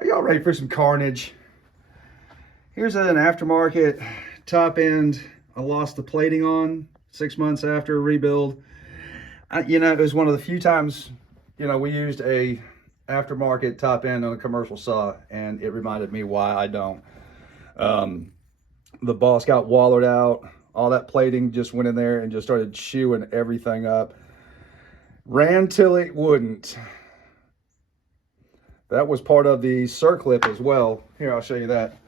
Are y'all ready for some carnage? Here's an aftermarket top end I lost the plating on 6 months after a rebuild. It was one of the few times, we used a aftermarket top end on a commercial saw, and it reminded me why I don't. The boss got wallered out. All that plating just went in there and just started chewing everything up. Ran till it wouldn't. That was part of the circlip as well. Here, I'll show you that.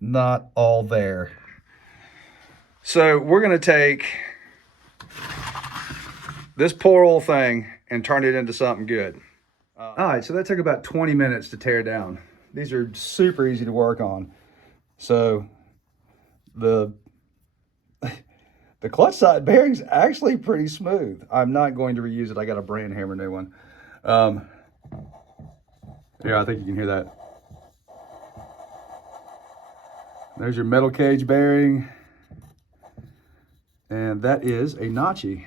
Not all there. So we're going to take this poor old thing and turn it into something good. All right, so that took about 20 minutes to tear down. These are super easy to work on. So the clutch side bearing's actually pretty smooth. I'm not going to reuse it. I got a brand hammer new one. Yeah, I think you can hear that. There's your metal cage bearing. And that is a Nachi.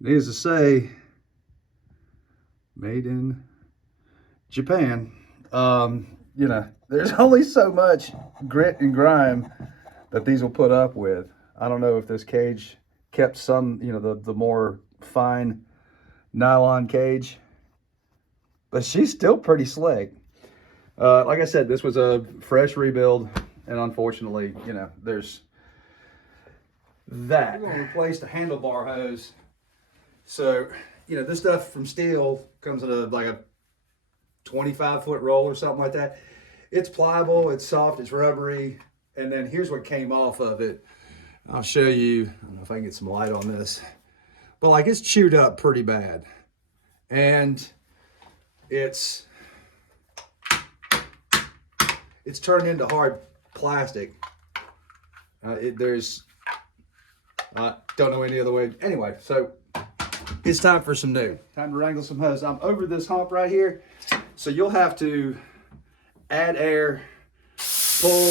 Needless to say, made in Japan. There's only so much grit and grime that these will put up with. I don't know if this cage kept some, the more fine nylon cage, but she's still pretty slick. Like I said, this was a fresh rebuild, and unfortunately, there's that. We're going to replace the handlebar hose. So, this stuff from Stihl comes in like a 25-foot roll or something like that. It's pliable, it's soft, it's rubbery, and then here's what came off of it. I'll show you. I don't know if I can get some light on this, but like it's chewed up pretty bad, and it's turned into hard plastic. Don't know any other way. Anyway, so it's time for some new. Time to wrangle some hose. I'm over this hump right here, so you'll have to add air, pull,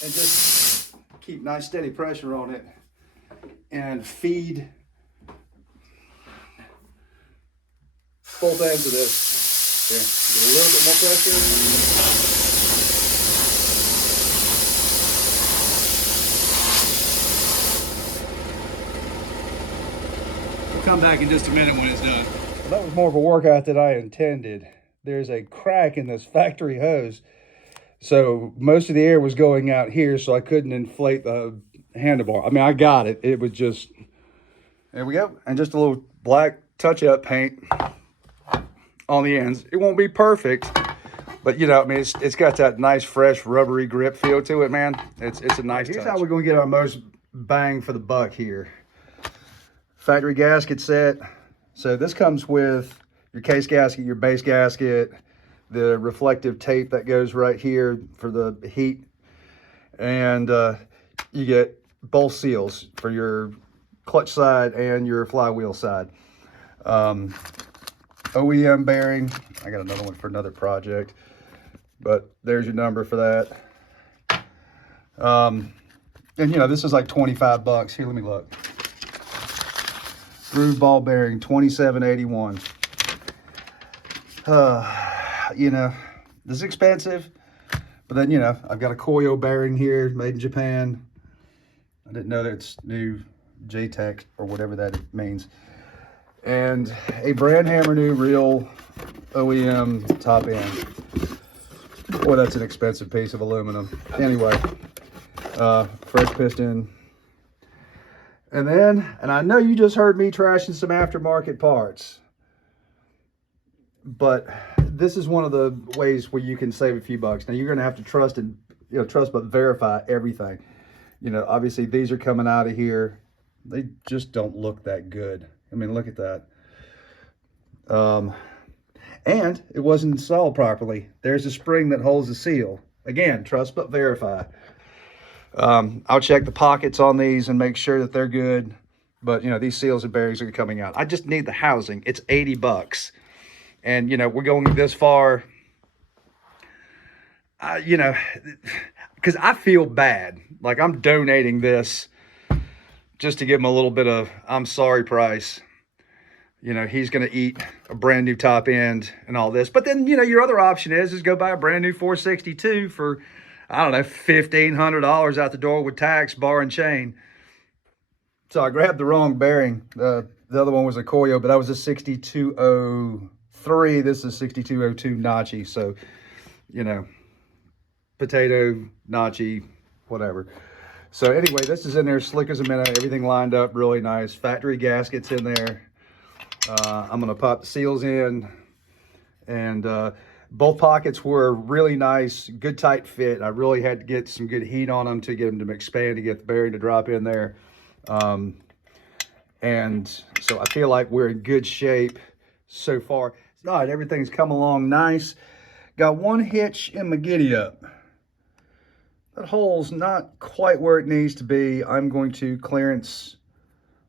and just keep nice steady pressure on it and feed both ends of this. Here, get a little bit more pressure. We'll come back in just a minute when it's done. Well, that was more of a workout than I intended. There's a crack in this factory hose, so most of the air was going out here, so I couldn't inflate the handlebar. I mean, I got it. It was just, there we go. And just a little black touch-up paint on the ends. It won't be perfect, but it's got that nice, fresh, rubbery grip feel to it, man. It's a nice touch. Here's how we're going to get our most bang for the buck here. Factory gasket set. So this comes with your case gasket, your base gasket, the reflective tape that goes right here for the heat, and you get both seals for your clutch side and your flywheel side. OEM bearing. I got another one for another project, but there's your number for that. And this is like 25 bucks. Here, let me look. Groove ball bearing, 2781. This is expensive, but then, I've got a Koyo bearing here, made in Japan. I didn't know that it's new JTEC or whatever that means. And a brand hammer new real OEM top end. Boy, that's an expensive piece of aluminum. Anyway, fresh piston. And I know you just heard me trashing some aftermarket parts, but this is one of the ways where you can save a few bucks. Now you're going to have to trust but verify everything. Obviously these are coming out of here. They just don't look that good. I mean, look at that. And it wasn't installed properly. There's a spring that holds the seal. Again, trust but verify. I'll check the pockets on these and make sure that they're good. But, these seals and bearings are coming out. I just need the housing. It's 80 bucks. And, we're going this far, because I feel bad. Like I'm donating this just to give them a little bit of I'm sorry price. you know, he's going to eat a brand new top end and all this. But then, you know, your other option is go buy a brand new 462 for, I don't know, $1,500 out the door with tax, bar, and chain. So I grabbed the wrong bearing. The other one was a Koyo, but that was a 6203. This is 6202 Nachi. So, you know, potato, Nachi, whatever. So anyway, this is in there slick as a minute. Everything lined up really nice. Factory gaskets in there. I'm going to pop the seals in. And both pockets were really nice, good tight fit. I really had to get some good heat on them to get them to expand, to get the bearing to drop in there. And so I feel like we're in good shape so far. All right, everything's come along nice. Got one hitch in my giddy up. That hole's not quite where it needs to be. I'm going to clearance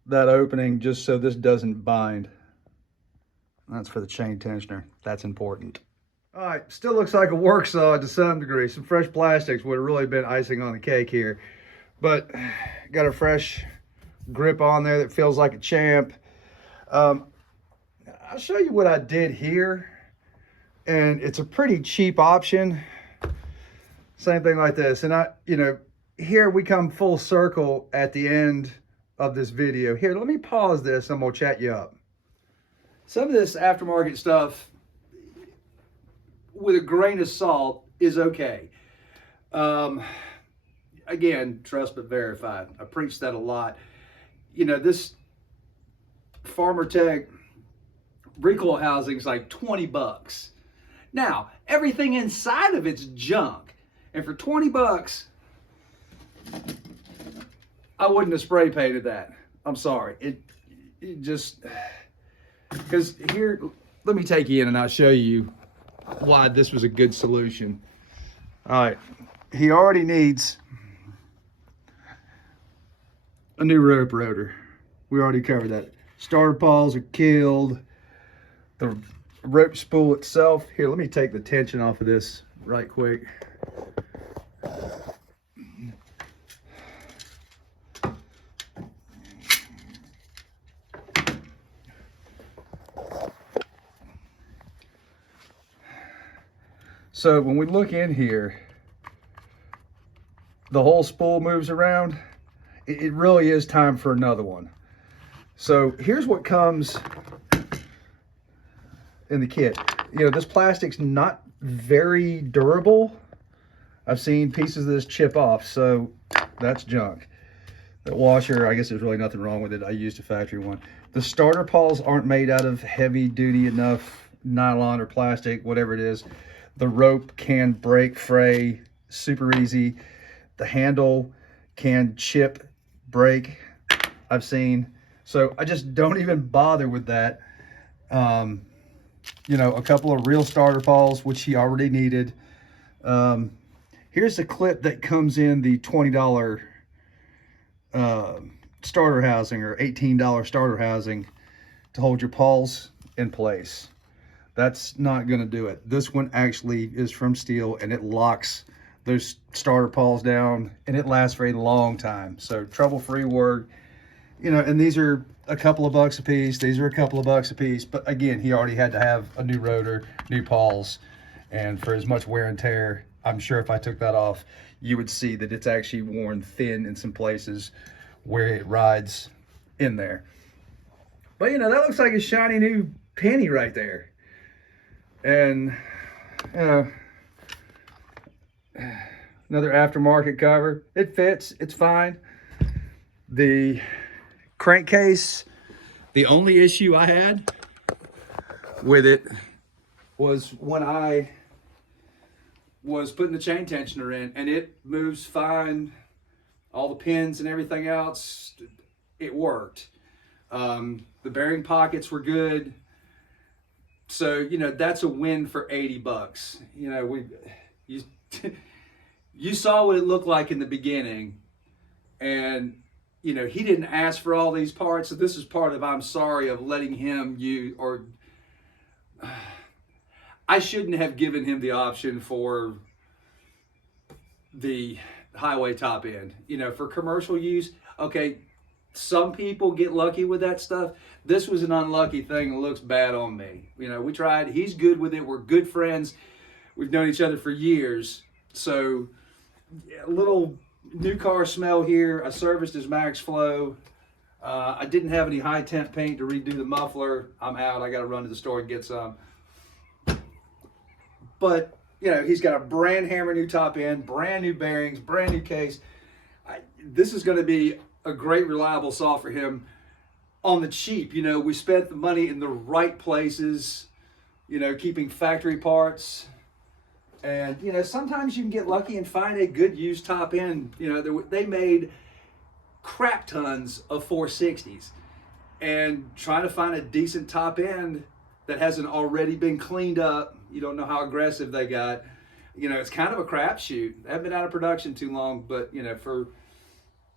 that opening just so this doesn't bind. That's for the chain tensioner. That's important. All right, still looks like a work saw to some degree. Some fresh plastics would have really been icing on the cake here. But got a fresh grip on there that feels like a champ. I'll show you what I did here. And it's a pretty cheap option. Same thing like this. And you know, here we come full circle at the end of this video. Here, let me pause this and I'm gonna chat you up. Some of this aftermarket stuff, with a grain of salt, is okay. Again, trust but verify. I preach that a lot. You know, this Farmer Tech recoil housing is like 20 bucks. Now, everything inside of it's junk. And for 20 bucks, I wouldn't have spray painted that. I'm sorry. It just, because here, let me take you in and I'll show you why this was a good solution. All right, he already needs a new rope rotor. We already covered that. Starter pawls are killed. The rope spool itself, here, let me take the tension off of this right quick. So when we look in here, the whole spool moves around. It really is time for another one. So here's what comes in the kit. You know, this plastic's not very durable. I've seen pieces of this chip off, so that's junk. That washer, I guess there's really nothing wrong with it. I used a factory one. The starter pawls aren't made out of heavy duty enough nylon or plastic, whatever it is. The rope can break, fray super easy. The handle can chip, break, I've seen. So I just don't even bother with that. You know, a couple of real starter pawls, which he already needed. Here's the clip that comes in the $20 starter housing or $18 starter housing to hold your pawls in place. That's not going to do it. This one actually is from Stihl and it locks those starter pawls down and it lasts for a long time. So trouble-free work, you know, and these are a couple of bucks a piece. These are a couple of bucks a piece. But again, he already had to have a new rotor, new pawls. And for as much wear and tear, I'm sure if I took that off, you would see that it's actually worn thin in some places where it rides in there. But, you know, that looks like a shiny new penny right there. And, you know, another aftermarket cover. It fits. It's fine. The crankcase, the only issue I had with it was when I was putting the chain tensioner in, and it moves fine. All the pins and everything else, it worked. The bearing pockets were good. So, you know, that's a win for 80 bucks. You know, you saw what it looked like in the beginning, and, you know, he didn't ask for all these parts. So this is part of, I'm sorry, of letting him use, or I shouldn't have given him the option for the highway top end. You know, for commercial use, okay, Some people get lucky with that stuff. This was an unlucky thing that looks bad on me. You know, we tried. He's good with it. We're good friends. We've known each other for years. So, a little new car smell here. I serviced his Max Flow. I didn't have any high temp paint to redo the muffler. I'm out. I got to run to the store and get some. But, you know, he's got a brand hammer new top end, brand new bearings, brand new case. This is going to be a great reliable saw for him on the cheap. You know, we spent the money in the right places, you know, keeping factory parts. And, you know, sometimes you can get lucky and find a good used top end. You know, they made crap tons of 460s. And trying to find a decent top end that hasn't already been cleaned up, you don't know how aggressive they got. You know, it's kind of a crapshoot. They haven't been out of production too long, but, you know, for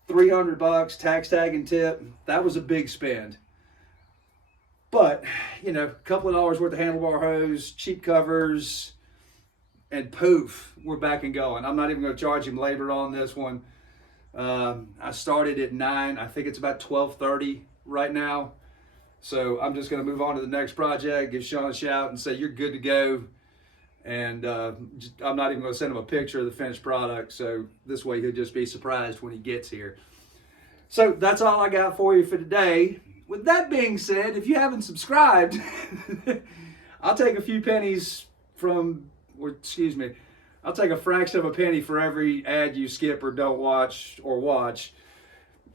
$300, tax tag and tip, that was a big spend. But, you know, a couple of dollars worth of handlebar hose, cheap covers, and poof, we're back and going. I'm not even going to charge him labor on this one. I started at 9. I think it's about 12:30 right now. So I'm just going to move on to the next project, give Sean a shout and say, you're good to go. And I'm not even going to send him a picture of the finished product. So this way he'll just be surprised when he gets here. So that's all I got for you for today. With that being said, if you haven't subscribed, I'll take a few pennies from, or excuse me, I'll take a fraction of a penny for every ad you skip or don't watch or watch,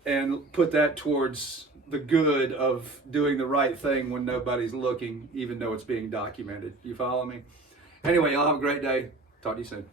and put that towards the good of doing the right thing when nobody's looking, even though it's being documented. You follow me? Anyway, y'all have a great day. Talk to you soon.